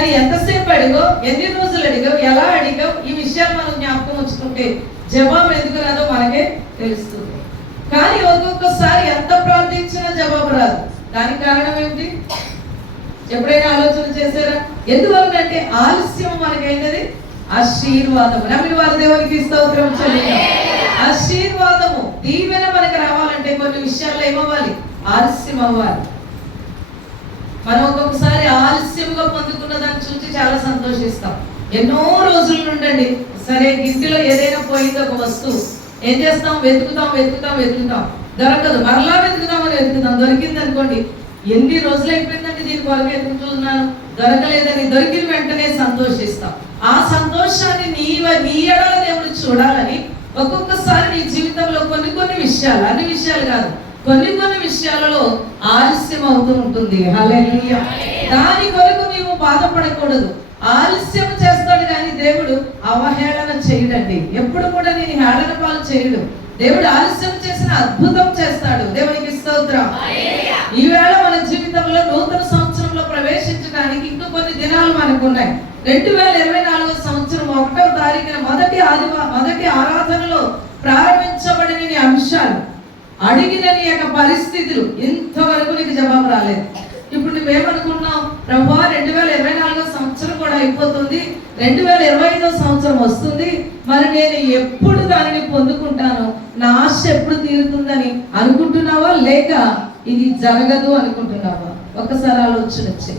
కానీ ఎంతసేపు అడిగో, ఎన్ని రోజులు అడిగావు, ఎలా అడిగావు, ఈ విషయాలు మనం జ్ఞాపకం ఉంచుకుంటే జవాబు ఎందుకు రాదో మనకే తెలుస్తుంది. కానీ ఒక్కొక్కసారి ఎంత ప్రార్థించినా జవాబు రాదు. దానికి కారణం ఏమిటి? ఎప్పుడైనా ఆలోచన చేశారా? ఎందువల్లంటే ఆలస్యం మనకైనది ఆశీర్వాదము. నమ్మిన వారి దేవునికి స్తోత్రం చెల్లిద్దాం. ఆశీర్వాదము, దీవెన మనకు రావాలంటే కొన్ని విషయాల్లో ఏమవ్వాలి? ఆలస్యం అవ్వాలి. మనం ఒక్కొక్కసారి ఆలస్యంగా పొందుకున్న దాన్ని చూసి చాలా సంతోషిస్తాం. ఎన్నో రోజుల నుండి సరే ఇంటిలో ఏదైనా పోయింది ఒక వస్తువు, ఏం చేస్తాం? వెతుకుతాం, దొరకదు. మరలా వెతుకుతాం. దొరికింది అనుకోండి, ఎన్ని రోజులు అయిపోయిందండి దీని కొరకు ఎదుగుతున్నాను, దొరకలేదని. దొరికిన వెంటనే సంతోషిస్తాం. ఆ సంతోషాన్ని నీ ఎడల దేవుడు చూడాలని ఒక్కొక్కసారి నీ జీవితంలో కొన్ని విషయాలు, అన్ని విషయాలు కాదు, కొన్ని విషయాలలో ఆలస్యం అవుతూ ఉంటుంది. హల్లెలూయా. దాని కొరకు నీవు బాధపడకూడదు. ఆలస్యం చేస్తాడు కానీ దేవుడు అవహేళన చేయడండి. ఎప్పుడు కూడా నేను హేళన పాలు చేయడు. దేవుడు ఆలస్యం చేసిన అద్భుతం చేస్తాడు. దేవునికి స్తోత్రం. ఈవేళ మన జీవితంలో నూతన సంవత్సరంలో ప్రవేశించడానికి ఇంకా కొన్ని దినాలు మనకు ఉన్నాయి. 2024 సంవత్సరం 1వ తారీఖున మొదటి ఆరాధనలో ప్రారంభించబడిన అంశాలు, అడిగిన నీ యొక్క పరిస్థితులు ఇంతవరకు నీకు జవాబు రాలేదు. ఇప్పుడు నువ్వేమనుకున్నావు? ప్రభువా 2024 సంవత్సరం కూడా అయిపోతుంది, 2025 సంవత్సరం వస్తుంది, మరి నేను ఎప్పుడు దానిని పొందుకుంటాను, నా ఆశ ఎప్పుడు తీరుతుందని అనుకుంటున్నావా, లేక ఇది జరగదు అనుకుంటున్నావా? ఒక్కసారి ఆలోచన